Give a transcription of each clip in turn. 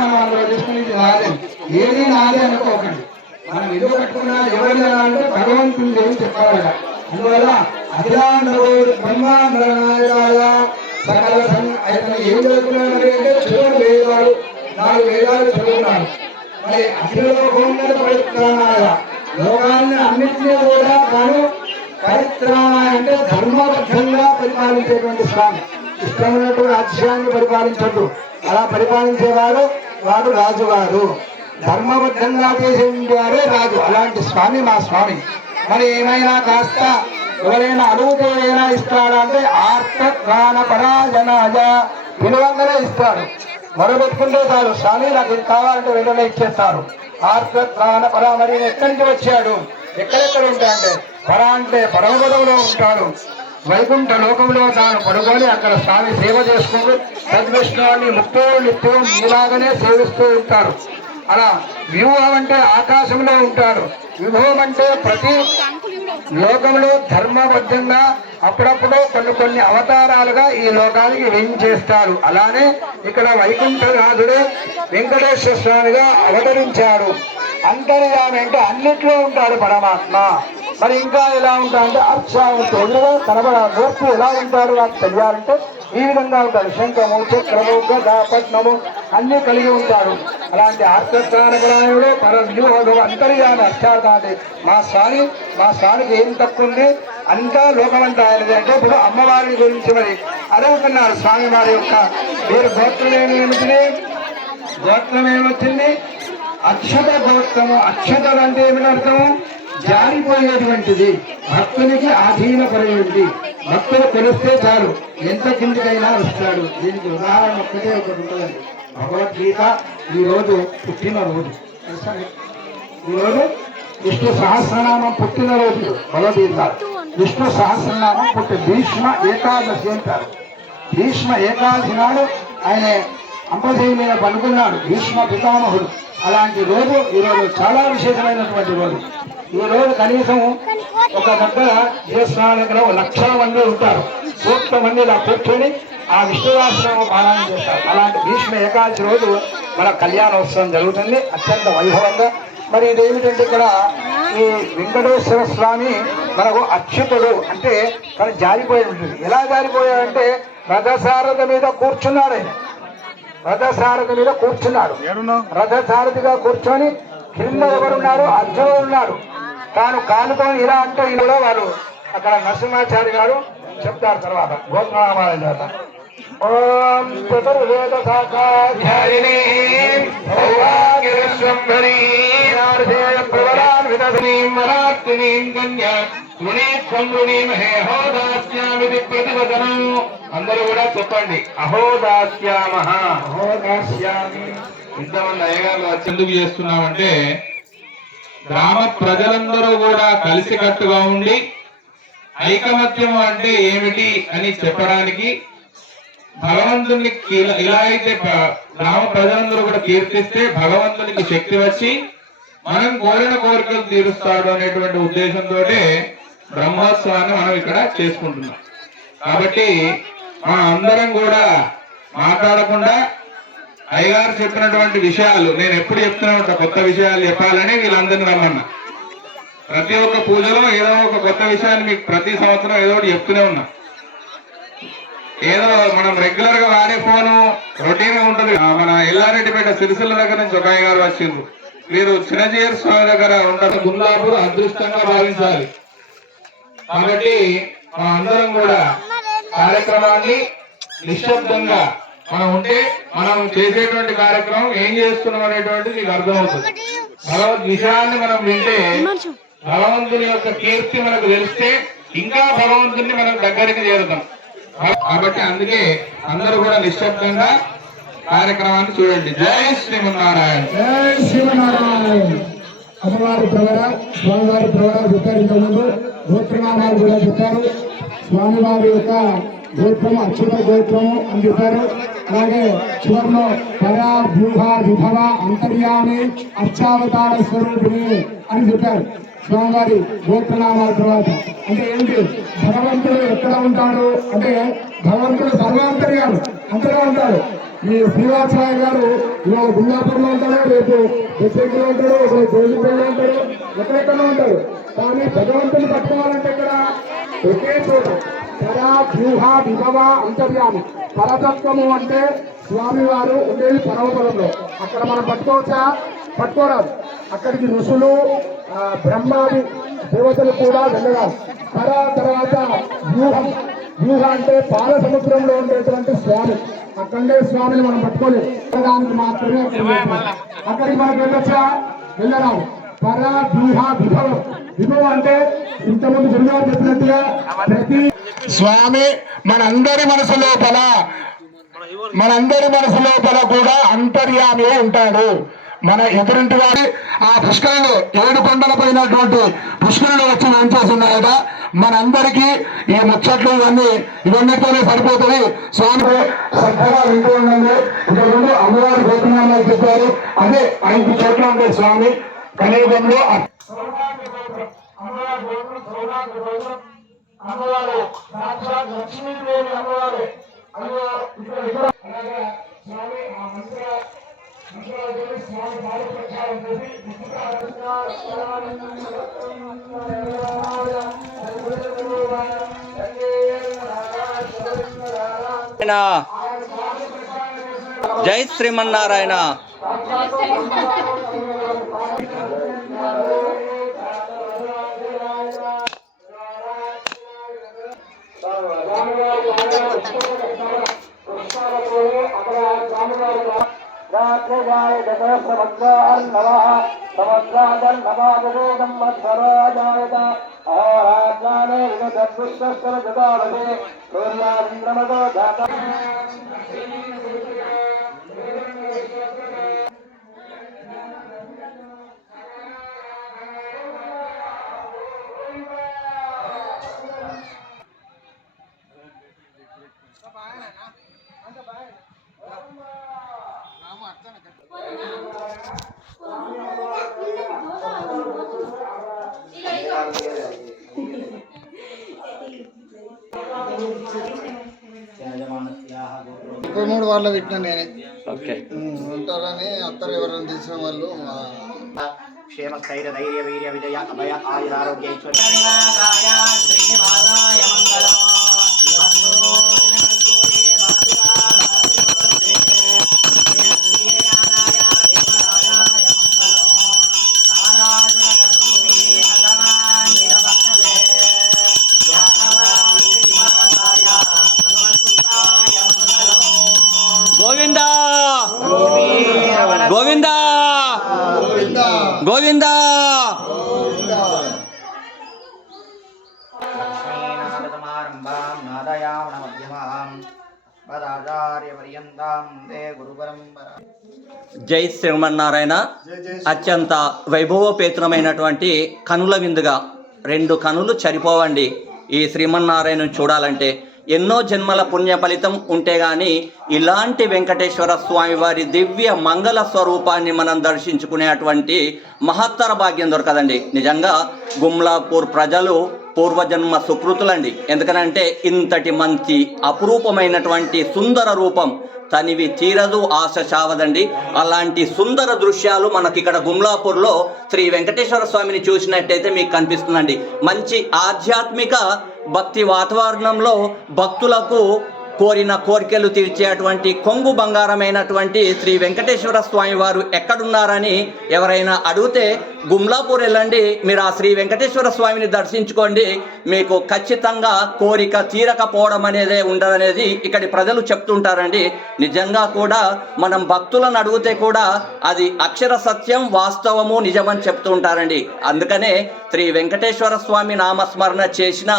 మనం అందులో తీసుకుని నాదే, ఏది నాదే అనుకోకండి. మనం ఇల్లు కట్టుకున్నా ఎవరిని అంటే భగవంతుని దేవుడు చెప్పాలట. అందువల్ల అఖిలాండోడు బ్రహ్మాండనాయ సకల ఆయన ఏం చదువుకున్నాడు అంటే చివరి వేదాలు 4 వేదాలు చదువుకున్నాడు. మరి అఖిలోకమున్నత పరిత్రాణాయ లోకాన్ని అన్నింటినీ కూడా తాను పరిత్రాణాయ అంటే ధర్మబద్ధంగా పరిపాలించేటువంటి స్వామి. ఇష్టమైనటువంటి రాజ్యాన్ని పరిపాలించద్దు, అలా పరిపాలించేవాడు వాడు రాజుగారు. ధర్మబద్ధంగా చేసేవాడే రాజు. అలాంటి స్వామి మా స్వామి. మరి ఏమైనా కాస్త ఎవరైనా అడుగుతో ఏమైనా ఇస్తాడా అంటే ఆర్తత్రాణ పరాజనాజ విలువంగానే ఇస్తాడు. మొరబెట్టుకుంటే చాలు, స్వామి నాకు ఇది కావాలంటే వెంటనే ఇచ్చేస్తారు. ఆర్తత్రాణ పరా. మరి ఎక్కడి నుంచి వచ్చాడు, ఎక్కడెక్కడ ఉంటాడంటే పర అంటే పరమపదంలో ఉంటాడు. వైకుంఠ లోకంలో తాను పడుకొని అక్కడ స్వామి సేవ చేసుకుంటూ సద్విష్ణువాన్ని ముక్తులు నిత్యం ఇలాగనే సేవిస్తూ ఉంటారు. అలా వ్యూహం అంటే ఆకాశంలో ఉంటాడు. విభవం అంటే ప్రతి లోకంలో ధర్మబద్ధంగా అప్పుడప్పుడు కొన్ని అవతారాలుగా ఈ లోకానికి వేయించేస్తారు. అలానే ఇక్కడ వైకుంఠనాథుడే వెంకటేశ్వర స్వామిగా అవతరించాడు. అంతర్యామి అంటే అన్నిట్లో ఉంటాడు పరమాత్మ. మరి ఇంకా ఎలా ఉంటాడంటే అర్చావతి ఎదురుగా కనబడూర్పు ఎలా ఉంటాడు నాకు తెలియాలంటే ఈ విధంగా ఉంటాడు. శంఖము, చక్రము, గద, పద్మము అన్ని కలిగి ఉంటాడు. అలాంటి ఆర్తస్థానపరాయణుడు పర వ్యూహము అంతర్యామి అర్చావతి మా స్వామికి ఏం తక్కువ ఉంది, అంతా లోకమంతా ఆయనది. అంటే ఇప్పుడు అమ్మవారిని గురించి మరి అడుగుతున్నారు స్వామి వారి యొక్క మీరు గోత్రం ఏమొచ్చింది? అక్షత గోత్రము. అక్షతలు అంటే ఏమిటి అర్థము? జారిపోయేటువంటిది, భక్తునికి ఆధీనపడేది. భక్తులు కొలిస్తే చాలు ఎంత కిందికైనా వస్తాడు. దీనికి ఉదాహరణ ఒక్కటే ఒకటి ఉంటుందండి. భగవద్గీత ఈరోజు పుట్టినరోజు. ఈరోజు విష్ణు సహస్రనామం పుట్టినరోజు. భగవద్గీత విష్ణు సహస్రనామం భీష్మ ఏకాదశి అంటారు. భీష్మ ఏకాదశి నాడు ఆయన అంపదేవి మీద పనుకున్నాడు భీష్మ పితామహుడు. అలాంటి రోజు ఈరోజు చాలా విశేషమైనటువంటి రోజు. ఈ రోజు కనీసం ఒక దగ్గర దేవస్థానం దగ్గర 1,00,000 మంది ఉంటారు. 1,00,000 మంది ఇలా కూర్చొని ఆ విష్ణురాశ్రమం పారాయణ చేస్తారు. అలాంటి భీష్మ ఏకాదశి రోజు మన కళ్యాణోత్సవం జరుగుతుంది అత్యంత వైభవంగా. మరి ఇదేమిటంటే ఇక్కడ ఈ వెంకటేశ్వర స్వామి మనకు అచ్యుతుడు అంటే తను జారిపోయి ఉంటుంది. ఎలా జారిపోయాడంటే రథసారథి మీద కూర్చున్నాడు. ఆయన రథసారథి మీద కూర్చున్నాడు. రథసారథిగా కూర్చొని కింద ఎవరున్నారు? అర్జునుడు ఉన్నాడు. తాను కానుకొని ఇలా అంటే ఇలా వారు అక్కడ నరసింహాచారి గారు చెప్తారు. తర్వాత గోత్రనామాల చేత ఓం చతుర్వేద శాఖాచారిణి అందరూ కూడా చెప్పండి. అహోదాస్యామః. అహోదాస్యామి. ఇంతమంది అయ్యగారు ఎందుకు చేస్తున్నామంటే గ్రామ ప్రజలందరూ కూడా కలిసికట్టుగా ఉండి ఐకమత్యం అంటే ఏమిటి అని చెప్పడానికి భగవంతుని ఇలా అయితే గ్రామ ప్రజలందరూ కూడా కీర్తిస్తే భగవంతునికి శక్తి వచ్చి మనం కోరిన కోరికలు తీరుస్తాడు అనేటువంటి ఉద్దేశంతో బ్రహ్మోత్సవాన్ని మనం ఇక్కడ చేసుకుంటున్నాం. కాబట్టి మనం అందరం కూడా మాట్లాడకుండా అయ్యగారు చెప్పినటువంటి విషయాలు నేను ఎప్పుడు చెప్తూనే ఉంటా. కొత్త విషయాలు చెప్పాలని వీళ్ళందరినీ రమ్మన్నా. ప్రతి ఒక్క పూజలో ఏదో ఒక కొత్త విషయాన్ని మీకు ప్రతి సంవత్సరం ఏదో ఒకటి చెప్తూనే ఉన్నా. ఏదో మనం రెగ్యులర్ గా వాడే ఫోను రొటీన్ గా ఉంటుంది. మన ఎల్లారెడ్డిపేట సిరిసిల్ల దగ్గర నుంచి ఒక అయ్యగారు వచ్చిండ్రు. మీరు చిన్నజీయర్ స్వామి దగ్గర ఉంటారు. గుండాపూర్ అదృష్టంగా భావించాలి. కాబట్టి మనం అందరం కూడా కార్యక్రమాన్ని నిశ్శబ్దంగా మనం ఉంటే మనం చేసేటువంటి కార్యక్రమం ఏం చేస్తున్నాం అనేటువంటిది మీకు అర్థమవుతుంది. భగవద్ విషయాన్ని మనం వింటే భగవంతుని యొక్క కీర్తి మనకు తెలిస్తే ఇంకా భగవంతుని మనం దగ్గరికి చేరుతాం. కాబట్టి అందుకే అందరూ కూడా నిశ్శబ్దంగా కార్యక్రమాన్ని చూడండి. జై శ్రీమన్నారాయణ. జై శ్రీమన్నారాయణ. అమ్మవారి ప్రవర స్వామివారి ప్రవర చెప్పారు. ఇంతకుముందు గోత్రనామాలు కూడా చెప్పారు. స్వామివారి యొక్క గోత్రము అచ్యుత గోత్రము అని చెప్పారు. అలాగే చివరిలో పరా వ్యూహ విభవ అంతర్యామి అర్చావతార స్వరూపిణి అని చెప్పారు. స్వామివారి గోత్రనామాల తర్వాత అంటే ఏంటి? భగవంతుడు ఎక్కడ ఉంటాడు అంటే భగవంతుడు సర్వాంతర్యాలు అంతగా ఉంటాడు. ఈ శ్రీనివాసరాయ గారు ఇవాళ గుండాపూర్లో ఉంటాడు, రేపు బెస్సెంట్లో ఉంటాడు, రేపు గోల్డ్పల్లిలో ఉంటాడు, ఎక్కడెక్కడో ఉంటాడు. కానీ భగవంతుని పట్టుకోవాలంటే ఇక్కడ ఒకే చోట పర వ్యూహ విభవ అంతర్యామి. పరతత్వము అంటే స్వామివారు ఉండేది పరమపదంలో. అక్కడ మనం పట్టుకోవచ్చా? పట్టుకోరాదు. అక్కడికి ఋషులు బ్రహ్మాది దేవతలు కూడా వెళ్ళరాదు. తర్వాత వ్యూహం. వ్యూహ అంటే పాల సముద్రంలో ఉండేటువంటి స్వామి. అక్కడే స్వామిని మనం పట్టుకోలేదు, దానికి మాత్రమే అక్కడికి మనకు వెళ్ళొచ్చా? వెళ్ళరాదు. పర వ్యూహ విభవం. విభవం అంటే ఇంతకుముందు గురుగారు చెప్పినట్టుగా ప్రతి స్వామి మనందరి మనసు లోపల కూడా అంతర్యామి ఉంటాడు. మన ఎదురింటి వారి ఆ పుష్కరులు 7 కొండల పైనటువంటి పుష్కరులు వచ్చి వేయించేస్తున్నాయట. మనందరికీ ఈ ముచ్చట్లు ఇవన్నీతోనే సరిపోతుంది. స్వామి శ్రద్ధగా వింటూ ఉండండి. ఇంతకుముందు అమ్మవారి గోపునామాలు చెప్పారు, అదే 5 చోట్ల ఉండే స్వామి కలియుగంలో అమ్మవారు సాక్షాత్ లక్ష్మీదేవి అమ్మవారు. స్వామి ఆ స్వామి బాల ప్రచారం చేసి జై శ్రీమన్నారాయణ. మూడు వాళ్ళ పెట్టినా నేనే ఓకే ఉంటారని అత్తరు ఎవరైనా తెలిసిన వాళ్ళు క్షేమ స్థైర్య ధైర్య వీర్య విజయ అభయ ఆయురారోగ్య గోవిందా గోవిందా గోవిందా. లక్ష్మీనాథసమారంభాం నాదయామన మధ్యమాం పదాచార్యపర్యంతాం దే గురు పరంపర. జై శ్రీమన్నారాయణ. అత్యంత వైభవోపేతమైనటువంటి కనుల విందుగా 2 కనులు సరిపోవండి ఈ శ్రీమన్నారాయణను చూడాలంటే. ఎన్నో జన్మల పుణ్య ఫలితం ఉంటే గాని ఇలాంటి వెంకటేశ్వర స్వామి వారి దివ్య మంగళ స్వరూపాన్ని మనం దర్శించుకునేటువంటి మహత్తర భాగ్యం దొరకదండి. నిజంగా గుమ్లాపూర్ ప్రజలు పూర్వజన్మ సుకృతులండి. ఎందుకనంటే ఇంతటి మంచి అపురూపమైనటువంటి సుందర రూపం తనివి తీరదు, ఆశ చావదండి. అలాంటి సుందర దృశ్యాలు మనకి ఇక్కడ గుమ్లాపూర్లో శ్రీ వెంకటేశ్వర స్వామిని చూసినట్టయితే మీకు కనిపిస్తుందండి. మంచి ఆధ్యాత్మిక భక్తి వాతావరణంలో భక్తులకు కోరిన కోరికలు తీర్చేటువంటి కొంగు బంగారమైనటువంటి శ్రీ వెంకటేశ్వర స్వామి వారు ఎక్కడున్నారని ఎవరైనా అడిగితే గుమ్లాపూర్ వెళ్ళండి, మీరు ఆ శ్రీ వెంకటేశ్వర స్వామిని దర్శించుకోండి, మీకు ఖచ్చితంగా కోరిక తీరకపోవడం అనేదే ఉండదనేది ఇక్కడి ప్రజలు చెప్తుంటారండి. నిజంగా కూడా మనం భక్తులను అడిగితే కూడా అది అక్షర సత్యం, వాస్తవము, నిజమని చెప్తూ ఉంటారండి. అందుకనే శ్రీ వెంకటేశ్వర స్వామి నామస్మరణ చేసిన,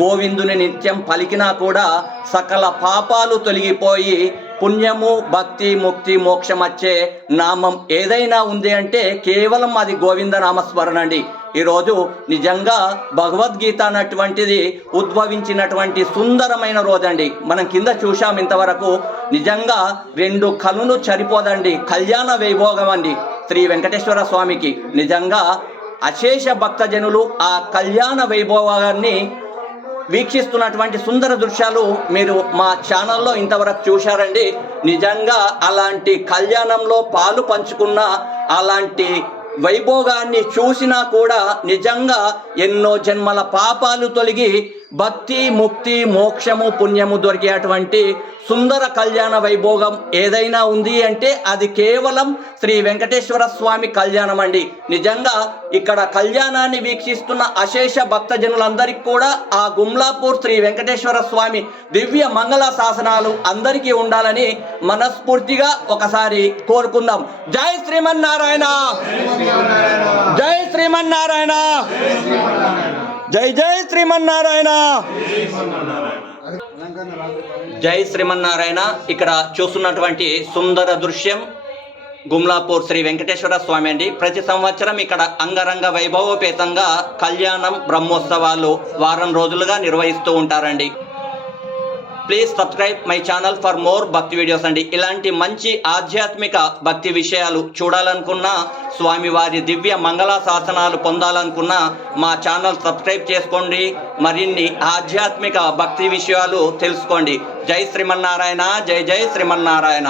గోవిందుని నిత్యం పలికినా కూడా సకల పాపాలు తొలగిపోయి పుణ్యము, భక్తి, ముక్తి, మోక్షం వచ్చే నామం ఏదైనా ఉంది అంటే కేవలం అది గోవింద నామస్మరణ అండి. ఈరోజు నిజంగా భగవద్గీత అన్నటువంటిది ఉద్భవించినటువంటి సుందరమైన రోజండి. మనం కింద చూసాం ఇంతవరకు. నిజంగా 2 కనులు సరిపోదండి, కళ్యాణ వైభోగం అండి శ్రీ వెంకటేశ్వర స్వామికి. నిజంగా అశేష భక్తజనులు ఆ కళ్యాణ వైభోగాన్ని వీక్షిస్తున్నటువంటి సుందర దృశ్యాలు మీరు మా ఛానల్లో ఇంతవరకు చూశారండి. నిజంగా అలాంటి కళ్యాణంలో పాలు పంచుకున్న అలాంటి వైభోగాన్ని చూసినా కూడా నిజంగా ఎన్నో జన్మల పాపాలు తొలగి భక్తి, ముక్తి, మోక్షము, పుణ్యము దొరికేటువంటి సుందర కళ్యాణ వైభోగం ఏదైనా ఉంది అంటే అది కేవలం శ్రీ వెంకటేశ్వర స్వామి కళ్యాణం అండి. నిజంగా ఇక్కడ కళ్యాణాన్ని వీక్షిస్తున్న అశేష భక్తజనులందరికీ కూడా ఆ గుమ్లాపూర్ శ్రీ వెంకటేశ్వర స్వామి దివ్య మంగళ శాసనాలు అందరికీ ఉండాలని మనస్ఫూర్తిగా ఒకసారి కోరుకుందాం. జై శ్రీమన్నారాయణ, జై శ్రీమన్నారాయణ, జై జై శ్రీమన్నారాయణ, జై శ్రీమన్నారాయణ. ఇక్కడ చూస్తున్నటువంటి సుందర దృశ్యం గుమ్లాపూర్ శ్రీ వెంకటేశ్వర స్వామి అండి. ప్రతి సంవత్సరం ఇక్కడ అంగరంగ వైభవోపేతంగా కళ్యాణం, బ్రహ్మోత్సవాలు వారం రోజులుగా నిర్వహిస్తూ ఉంటారండి. Please subscribe my channel for more భక్తి వీడియోస్ అండి. ఇలాంటి మంచి ఆధ్యాత్మిక భక్తి విషయాలు చూడాలనుకున్నా, స్వామివారి దివ్య మంగళ శాసనాలు పొందాలనుకున్నా మా ఛానల్ సబ్స్క్రైబ్ చేసుకోండి. మరిన్ని ఆధ్యాత్మిక భక్తి విషయాలు తెలుసుకోండి. జై శ్రీమన్నారాయణ, జై జై శ్రీమన్నారాయణ.